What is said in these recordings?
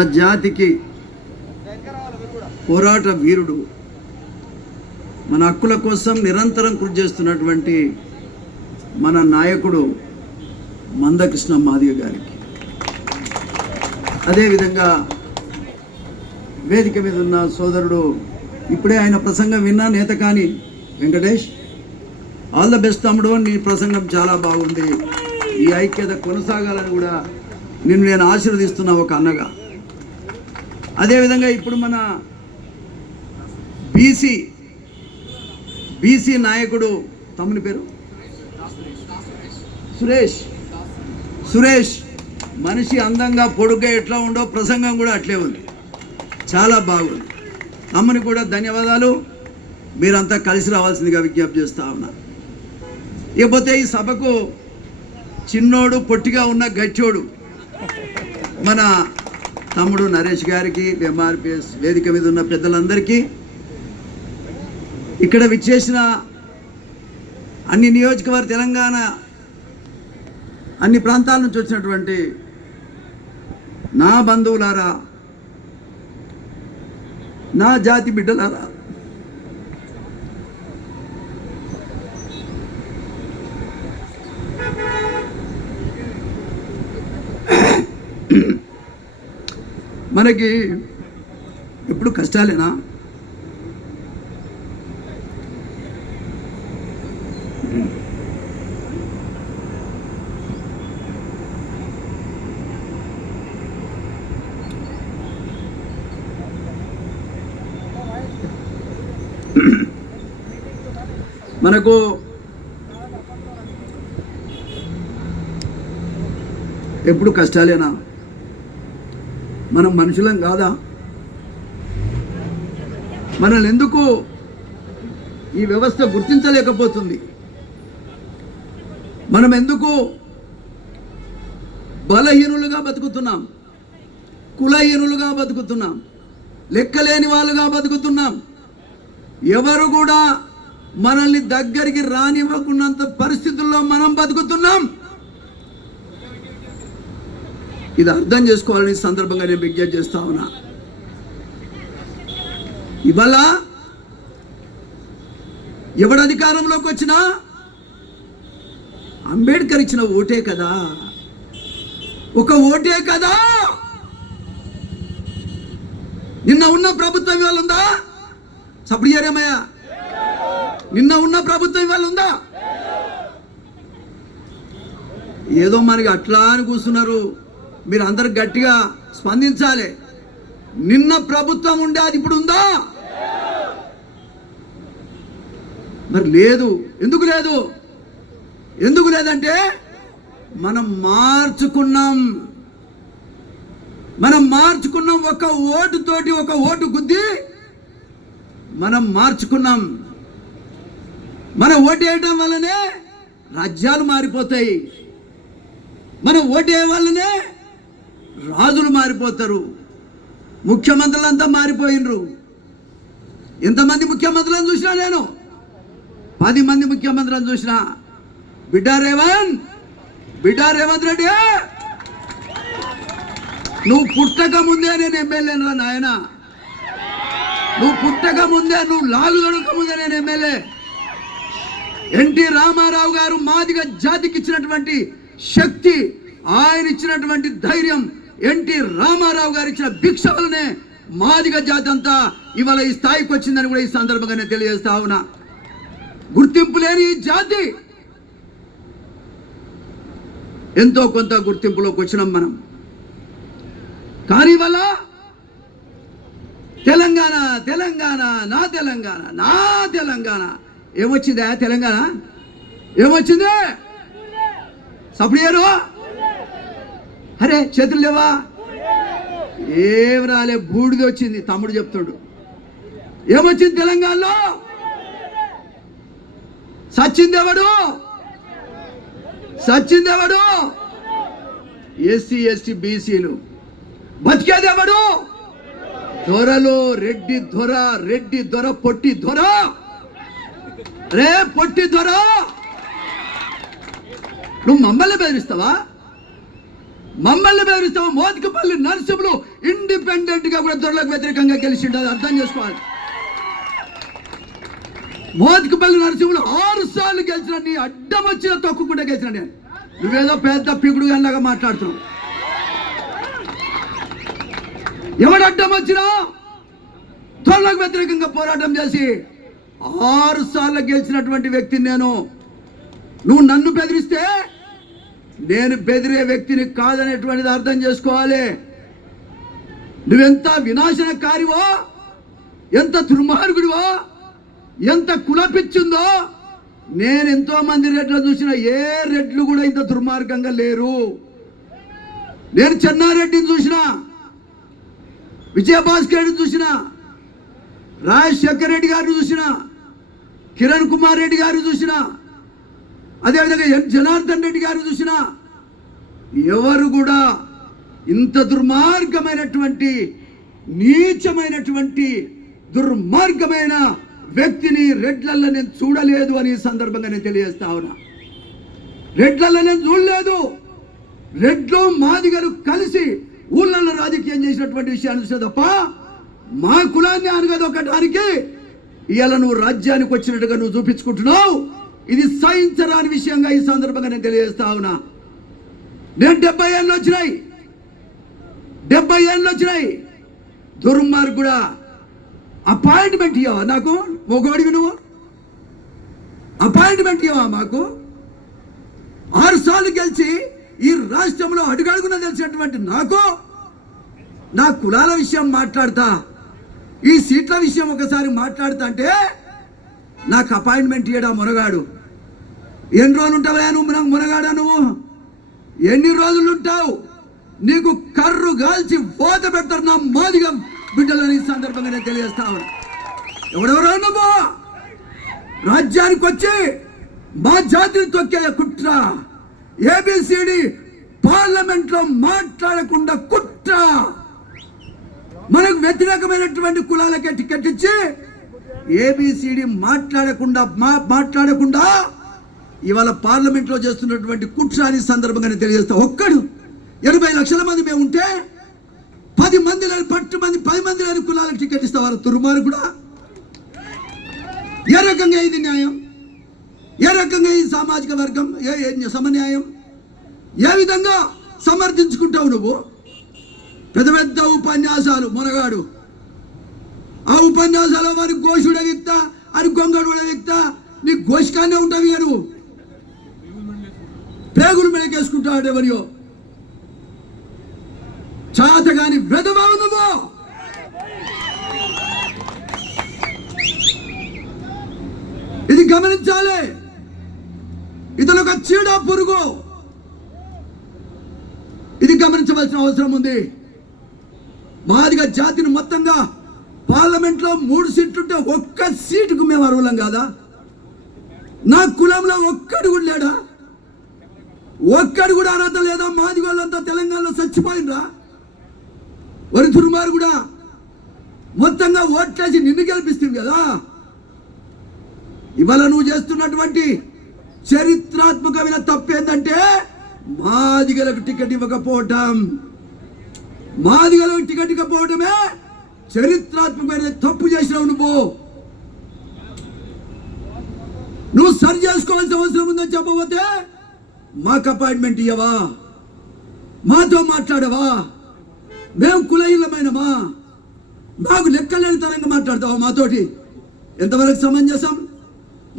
మన జాతికి పోరాట వీరుడు. మన హక్కుల కోసం నిరంతరం కృషి చేస్తున్నటువంటి మన నాయకుడు మందకృష్ణ మాదిగ గారికి. అదేవిధంగా వేదిక మీద ఉన్న సోదరుడు ఇప్పుడే ఆయన ప్రసంగం విన్నా నేత కానీ వెంకటేష్ ఆల్ ద బెస్ట్ తమ్ముడు నీ ప్రసంగం చాలా బాగుంది. ఈ ఐక్యత కొనసాగాలని కూడా నిన్ను నేను ఆశీర్వదిస్తున్నా ఒక అన్నగా. అదేవిధంగా ఇప్పుడు మన బీసీ బీసీ నాయకుడు తమ్ముని పేరు? సురేష్. సురేష్ మనిషి అందంగా పొడుగ్గా ఎట్లా ఉండో ప్రసంగం కూడా అట్లే ఉంది. చాలా బాగుంది. తమ్ముని కూడా ధన్యవాదాలు. మీరంతా కలిసి రావాల్సిందిగా విజ్ఞప్తి చేస్తా ఉన్నా. ఇకపోతే ఈ సభకు చిన్నోడు పొట్టిగా ఉన్న గచ్చోడు మన తమ్ముడు నరేష్ గారికి ఎంఆర్పిఎస్ వేదిక మీద ఉన్న పెద్దలందరికీ ఇక్కడ విచ్చేసిన అన్ని నియోజకవర్గ తెలంగాణ అన్ని ప్రాంతాల నుంచి వచ్చినటువంటి నా బంధువులారా నా జాతి బిడ్డలారా మనకి ఎప్పుడు కష్టాలేనా? మనకు ఎప్పుడు కష్టాలేనా? మనం మనుషులం కాదా? మనల్ని ఎందుకు ఈ వ్యవస్థ గుర్తించలేకపోతుంది? మనం ఎందుకు బలహీనులుగా బతుకుతున్నాం? కులహీనులుగా బతుకుతున్నాం? లెక్కలేని వాళ్ళుగా బతుకుతున్నాం? ఎవరు కూడా మనల్ని దగ్గరికి రానివ్వకున్నంత పరిస్థితుల్లో మనం బతుకుతున్నాం? ఇది అర్థం చేసుకోవాలని సందర్భంగా నేను విజ్ఞప్తి చేస్తా ఉన్నా. ఇవాళ ఎవడు అధికారంలోకి వచ్చినా అంబేద్కర్ ఇచ్చిన ఓటే కదా. ఒక ఓటే కదా. నిన్న ఉన్న ప్రభుత్వం ఇవాళ ఉందా? సప్పుడు చేయరేమయ్యా నిన్న ఉన్న ప్రభుత్వం ఇవాళ ఉందా? ఏదో మనకి అట్లా అని కూర్చున్నారు. మీరు అందరు గట్టిగా స్పందించాలి. నిన్న ప్రభుత్వం ఉండే అది ఇప్పుడు ఉందా? మరి లేదు. ఎందుకు లేదు? ఎందుకు లేదంటే మనం మార్చుకున్నాం. మనం మార్చుకున్నాం ఒక ఓటుతోటి ఒక ఓటు గుద్ది మనం మార్చుకున్నాం. మనం ఓటు వేయడం వల్లనే రాజ్యాలు మారిపోతాయి. మనం ఓటు వేయడం వల్లనే రాజులు మారిపోతారు. ముఖ్యమంత్రులంతా మారిపోయినరు. ఎంతమంది ముఖ్యమంత్రులను చూసినా నేను? పది మంది ముఖ్యమంత్రులను చూసిన. బిడ్డ రేవంత్! బిడ్డ రేవంత్ రెడ్డి! నువ్వు పుట్టక ముందే నేను ఎమ్మెల్యేను రా నాయన. నువ్వు పుట్టక ముందే నువ్వు లాగు దొడక ముందే నేను ఎమ్మెల్యే. ఎన్టీ రామారావు గారు మాదిగా జాతికి ఇచ్చినటువంటి శక్తి ఆయన ఇచ్చినటువంటి ధైర్యం ఎన్టీ రామారావు గారు ఇచ్చిన భిక్ష వలనే మాదిగ జాతి అంతా ఇవాళ ఈ స్థాయికి వచ్చిందని కూడా ఈ సందర్భంగా నేను తెలియజేస్తా ఉన్నా. గుర్తింపు లేని ఈ జాతి. ఎంతో కొంత గుర్తింపులోకి వచ్చినాం మనం. కానీ వల్ల తెలంగాణ తెలంగాణ నా తెలంగాణ నా తెలంగాణ. ఏమొచ్చిందా తెలంగాణ? ఏమొచ్చిందే? సప్లియరు అరే చేతులు లేవా? ఏం రాలే బూడిది వచ్చింది తమ్ముడు చెప్తాడు. ఏమొచ్చింది తెలంగాణలో? సచ్చిందెవడు సచ్చిందెవడు ఎస్సీ ఎస్టీ బీసీలు. బతికేదెవడు దొరలు రెడ్డి దొర రెడ్డి దొర పొట్టి దొర. రే పొట్టి దొర! నువ్వు మమ్మల్ని బెదిరిస్తావా? మమ్మల్ని బెదిరిస్తాం మోతికపల్లి నర్సులు ఇండిపెండెంట్గా కూడా దొరలకు వ్యతిరేకంగా గెలిచిండు అది అర్థం చేసుకోవాలి. మోతికపల్లి నరసింహులు ఆరు సార్లు గెలిచిన నీ అడ్డం వచ్చిన తొక్కుకుండా గెలిచిన నేను. నువ్వేదో పెద్ద పిగుడు అన్నగా మాట్లాడుతున్నావు. ఎవడు అడ్డం వచ్చినా త్వరలకు వ్యతిరేకంగా పోరాటం చేసి ఆరు సార్లు గెలిచినటువంటి వ్యక్తిని నేను. నువ్వు నన్ను బెదిరిస్తే నేను బెదిరే వ్యక్తిని కాదనేటువంటిది అర్థం చేసుకోవాలి. నువ్వెంత వినాశనకారివో ఎంత దుర్మార్గుడివో ఎంత కులపిచ్చుందో నేను ఎంతో మంది రెడ్లు చూసిన ఏ రెడ్లు కూడా ఇంత దుర్మార్గంగా లేరు. నేను చెన్నారెడ్డిని చూసిన విజయభాస్కర్ చూసిన రాజశేఖర్ రెడ్డి గారిని చూసిన కిరణ్ కుమార్ రెడ్డి గారిని చూసిన అదేవిధంగా జనార్దన్ రెడ్డి గారు చూసిన ఎవరు కూడా ఇంత దుర్మార్గమైనటువంటి నీచమైనటువంటి దుర్మార్గమైన వ్యక్తిని రెడ్లల్లో నేను చూడలేదు అని సందర్భంగా నేను తెలియజేస్తా ఉన్నా. రెడ్లల్లో నేను చూడలేదు. రెడ్లు మాదిగలు కలిసి ఊళ్ళల్లో రాజకీయం చేసినటువంటి విషయాన్ని చూసిన తప్ప మా కులాన్ని అనగదొక్కడానికి ఇవాళ నువ్వు రాజ్యానికి వచ్చినట్టుగా నువ్వు చూపించుకుంటున్నావు. ఇది సహించరాని విషయంగా ఈ సందర్భంగా నేను తెలియజేస్తా ఉన్నా. నేను డెబ్బై ఏళ్ళు వచ్చినాయి. డెబ్బై ఏళ్ళు వచ్చినాయి. దుర్మార్గుడా అపాయింట్మెంట్ ఇవ్వవా నాకు? ఒకడివి నువ్వు? అపాయింట్మెంట్ ఇవ్వవా మాకు? ఆరు సార్లు గెలిచి ఈ రాష్ట్రంలో అడుగడుగున తెలిసినటువంటి నాకు నా కులాల విషయం మాట్లాడతా. ఈ సీట్ల విషయం ఒకసారి మాట్లాడతా అంటే నాకు అపాయింట్మెంట్ ఇయ్యడా మునగాడు? ఎన్ని రోజులు ఉంటావా నువ్వు నాకు మునగాడా నువ్వు? ఎన్ని రోజులు ఉంటావు నీకు కర్రు గాల్చి పోత పెడతారు నా మోదిగా బిడ్డలని ఈ సందర్భంగా నేను తెలియజేస్తా ఎవడెవరో నువ్వు రాజ్యానికి వచ్చి మా జాతిని తొక్కే కుట్ర. ఏబిసిడి పార్లమెంట్లో మాట్లాడకుండా కుట్ర. మనకు వ్యతిరేకమైనటువంటి కులాలకే టికెట్ ఇచ్చి ఏబిసిడి మాట్లాడకుండా మా మాట్లాడకుండా ఇవాళ పార్లమెంట్లో చేస్తున్నటువంటి కుట్రాని సందర్భంగానే సందర్భంగా తెలియజేస్తా. ఒక్కడు ఎనభై లక్షల మంది మేము ఉంటే పది మంది లేని పట్టు మంది పది మంది లేని కులాలకు టికెట్ ఇస్తావారు తురుమారు కూడా. ఏ రకంగా ఇది న్యాయం? ఏ రకంగా ఇది సామాజిక వర్గం? ఏ సమన్యాయం? ఏ విధంగా సమర్థించుకుంటావు నువ్వు? పెద్ద పెద్ద ఉపన్యాసాలు మునగాడు ఆ ఉపన్యాసాలు వారి గోషుడ వ్యక్త అని గొంగడు వ్యక్త నీ గోషికానే ఉంటావి నువ్వు. పేగులు మెడకేసుకుంటాడు ఎవరియో. చాతగాని వెదవావు నువ్వు ఇది గమనించాలి. ఇతను ఒక చీడ పురుగు. ఇది గమనించవలసిన అవసరం ఉంది. మాదిగా జాతిని మొత్తంగా పార్లమెంట్లో మూడు మూడు సీట్లుంటే ఒక్క సీటుకు మేము అర్హులం కాదా? నా కులంలో ఒక్కడు కూడా లేడా? ఒక్కడు కూడా అర్హత లేదా? మాది వాళ్ళంతా తెలంగాణలో చచ్చిపోయినరా? వరి తురుమారు కూడా మొత్తంగా ఓట్లేసి నిన్ను గెలిపిస్తుంది కదా? ఇవాళ నువ్వు చేస్తున్నటువంటి చరిత్రాత్మకమైన తప్పేందంటే మాదిగలకు టికెట్ ఇవ్వకపోవటం. మాదిగలకు టికెట్ ఇవ్వకపోవటమే చరిత్రాత్మకమైన తప్పు చేసినావు నువ్వు. నువ్వు సరి చేసుకోవాల్సిన అవసరం ఉందని చెప్పబోతే మాకు అపాయింట్మెంట్ ఇవ్వవా మాతో మాట్లాడవా? మేము కులయిలమైనమా మాకు లెక్కలేని తరంగా మాట్లాడతావా మాతోటి? ఎంతవరకు సమంజసం?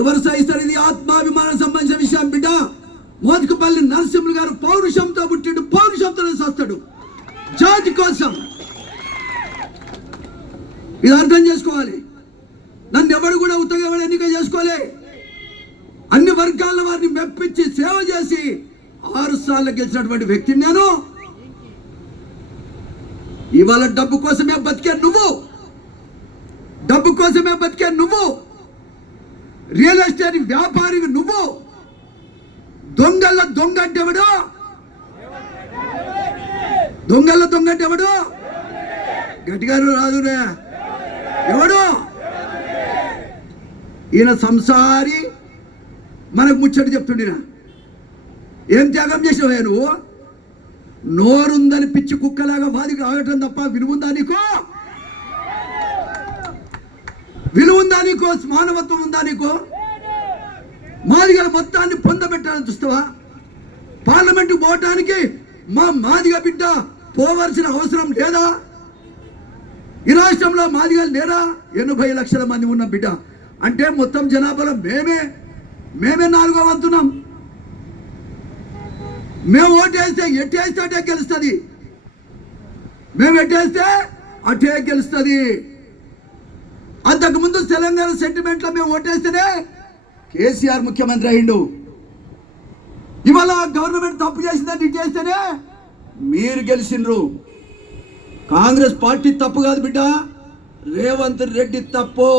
ఎవరు సహిస్తారు ఇది ఆత్మాభిమానం సంబంధించిన విషయం బిడ్డ? మోదకపల్లి నరసింహులు గారు పౌరుషంతో పుట్టిండు పౌరుషంతో చేస్తాడు జాతి కోసం. ఇది అర్థం చేసుకోవాలి. నన్ను ఎవడు కూడా ఉత్తగా ఎవడు ఎన్నిక చేసుకోలే. అన్ని వర్గాల వారిని మెప్పించి సేవ చేసి ఆరు సార్లు గెలిచినటువంటి వ్యక్తిని నేను. ఇవాళ డబ్బు కోసమే బతికా నువ్వు. డబ్బు కోసమే బతికా నువ్వు. రియల్ ఎస్టేట్ వ్యాపారి నువ్వు. దొంగల దొంగ అంటే ఎవడు? దొంగల దొంగ అంటే ఎవడు? గట్టిగారు రాదురే. ఎవడు? ఈయన సంసారి మనకు ముచ్చట చెప్తుండినా. ఏం త్యాగం చేసినావు నువ్వు? నోరుందని పిచ్చి కుక్కలాగా వాదికి ఆగటం తప్ప విలువుందా నీకు? విలువుందా నీకు? మానవత్వం ఉందా నీకు? మాదిగల మొత్తాన్ని పొందబెట్టాలని చూస్తావా? పార్లమెంటు పోవటానికి మా మాదిగ బిడ్డ పోవలసిన అవసరం లేదా? ఈ రాష్ట్రంలో మాదిగలు లేరా? ఎనభై లక్షల మంది ఉన్న బిడ్డ. అంటే మొత్తం జనాభాలో మేమే మేమే నాలుగో వంతున్నాం. మేము ఓటేస్తే ఎట్టేస్తే అటే గెలుస్తుంది. మేము ఎట్టేస్తే అటే గెలుస్తుంది. అంతకుముందు తెలంగాణ సెంటిమెంట్లో మేము ఓటేస్తేనే కేసీఆర్ ముఖ్యమంత్రి అయిండు. ఇవాళ గవర్నమెంట్ తప్పు చేసిందని చేస్తేనే మీరు గెలిచిండ్రు. కాంగ్రెస్ పార్టీ తప్పు కాదు బిడ్డ. రేవంత్ రెడ్డి తప్పు.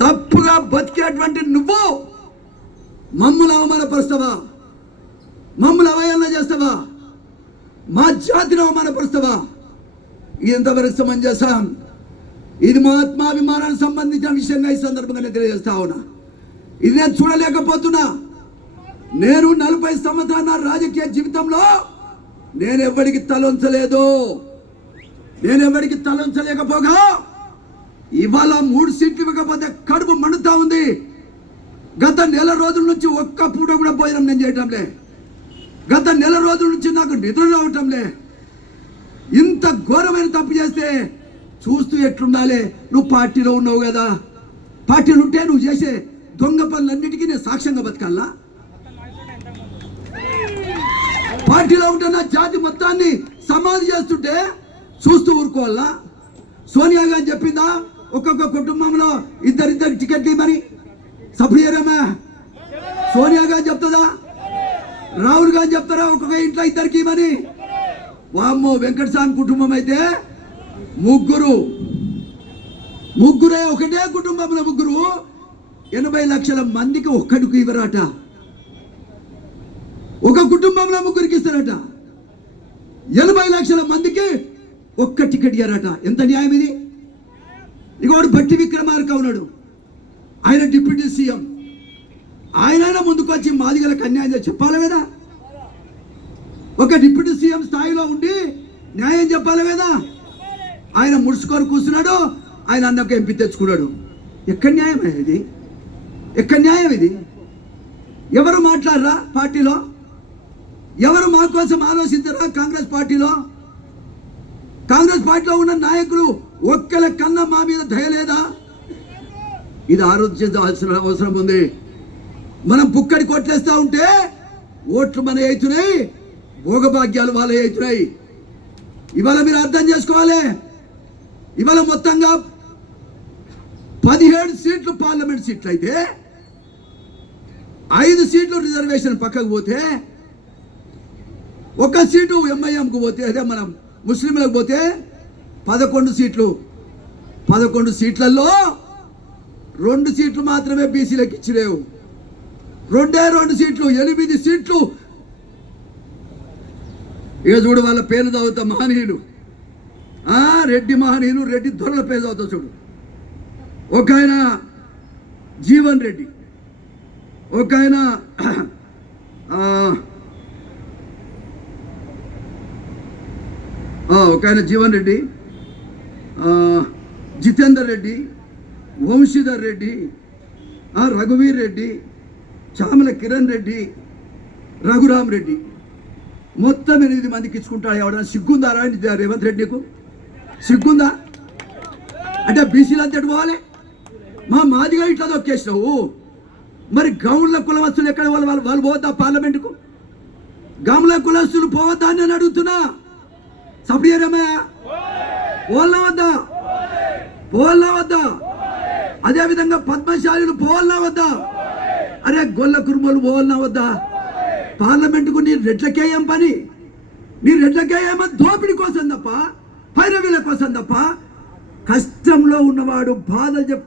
తప్పుగా బతికేటువంటి నువ్వు మమ్మల్ని అవమానపరుస్తావా? మమ్మల్ని అవయాలన చేస్తావా? మా జాతిని అవమానపరుస్తావా? ఇంతవరకు ఎంతవరకు సమంజసం ఇది మా ఆత్మాభిమానానికి సంబంధించిన విషయంగా ఈ సందర్భంగా నేను తెలియజేస్తా ఉన్నా. ఇది నేను చూడలేకపోతున్నా. నేను నలభై సంవత్సరాల నా రాజకీయ జీవితంలో నేను ఎవరికి తలొంచలేదు. నేను ఎవరికి తలొంచలేకపోగా ఇవాళ మూడు సీట్లు ఇవ్వకపోతే కడుపు మండుతా ఉంది. గత నెల రోజుల నుంచి ఒక్క పూట కూడా భోజనం నేను చేయటంలే గత నెల రోజుల నుంచి నాకు నిద్ర రావటంలే ఇంత ఘోరమైన తప్పు చేస్తే చూస్తూ ఎట్లుండాలి? నువ్వు పార్టీలో ఉన్నావు కదా. పార్టీలు ఉంటే నువ్వు చేసే దొంగ పనులన్నిటికీ నేను సాక్ష్యంగా బతకాలా? పార్టీలో ఉంటున్న జాతి మొత్తాన్ని సమాధి చేస్తుంటే చూస్తూ ఊరుకోవాలా? సోనియా గాంధీ చెప్పిందా? ఒక్కొక్క కుటుంబంలో ఇద్దరిద్దరు టికెట్లు ఇవ్వని సభ్యరమా. సోనియా గాంధీ చెప్తుందా? రాహుల్ గాంధీ చెప్తారా? ఒక్కొక్క ఇంట్లో ఇద్దరికి ఇవ్వని? వామ్మో వెంకటస్వామి కుటుంబం అయితే ముగ్గురు. ముగ్గురే ఒకటే కుటుంబంలో ముగ్గురు. ఎనభై లక్షల మందికి ఒక్కడికి ఇవ్వరాట. ఒక కుటుంబంలో ముగ్గురికి ఇస్తారట. ఎనభై లక్షల మందికి ఒక్క టికెట్ ఇయ్యారట. ఎంత న్యాయం ఇది? ఇగోడు భట్టి విక్రమార్క ఉన్నాడు. ఆయన డిప్యూటీ సీఎం. ఆయన ముందుకొచ్చి మాదిగలకు అన్యాయం చెప్పాలి కదా ఒక డిప్యూటీ సీఎం స్థాయిలో ఉండి న్యాయం చెప్పాలి కదా ఆయన ముడుచుకొని కూర్చున్నాడు ఆయన అందక ఎంపీ తెచ్చుకున్నాడు. ఎక్కడ న్యాయం ఇది? ఎక్కడ న్యాయం ఇది? ఎవరు మాట్లాడరా పార్టీలో? ఎవరు మా కోసం ఆలోచించరా కాంగ్రెస్ పార్టీలో? కాంగ్రెస్ పార్టీలో ఉన్న నాయకులు ఒక్కల కన్నా మా మీద దయ లేదా? ఇది ఆలోచించాల్సిన అవసరం ఉంది. మనం పుక్కడి కొట్టేస్తా ఉంటే ఓట్లు మన అవుతున్నాయి భోగభాగ్యాలు వాళ్ళ అవుతున్నాయి ఇవాళ మీరు అర్థం చేసుకోవాలి. ఇవాళ మొత్తంగా పదిహేడు సీట్లు పార్లమెంట్ సీట్లు అయితే ఐదు సీట్లు రిజర్వేషన్ పక్కకు పోతే ఒక సీటు ఎంఐఎంకు పోతే అదే మనం ముస్లింలకు పోతే పదకొండు సీట్లు. పదకొండు సీట్లలో రెండు సీట్లు మాత్రమే బీసీలకు ఇచ్చిలేవు రెండే రెండు సీట్లు ఎనిమిది సీట్లు. ఇక చూడు వాళ్ళ పేర్లు చదువుతా మహనీయులు. రెడ్డి మహనీయులు రెడ్డి దొరల పేరు చదువుతా చూడు. ఒక ఆయన జీవన్ రెడ్డి. ఒక ఆయన ఒక ఆయన జీవన్ రెడ్డి. జితేందర్ రెడ్డి వంశీధర్ రెడ్డి రఘువీర్ రెడ్డి చామల కిరణ్ రెడ్డి రఘురామ్ రెడ్డి. మొత్తం ఎనిమిది మందికి ఇచ్చుకుంటాడు ఎవడన్నా సిగ్గుందా రా రేవంత్ రెడ్డికు సిగ్గుందా? అంటే బీసీలు అంతా పోవాలి? మా మాదిగా ఇట్లా దొక్కేసినావు మరి గౌండ్ల కులవస్తులు ఎక్కడ వాళ్ళు వాళ్ళు వాళ్ళు పోవద్దా పార్లమెంటుకు? గౌండ్ల కులస్తులు పోవద్దా అని నేను అడుగుతున్నా. సభ్యరమయ్య పోల్నా వద్దా పోల్నా వద్దా అదేవిధంగా పద్మశాలులు పోల్నా వద్దా అరే గొల్ల కురుమలు పోల్నా వద్దా పార్లమెంటుకు నీ రెడ్లకేయం పని. నీ రెడ్లకేయమని దోపిడి కోసం తప్ప పైరవీల కోసం తప్ప కష్టంలో ఉన్నవాడు బాధలు చెప్పు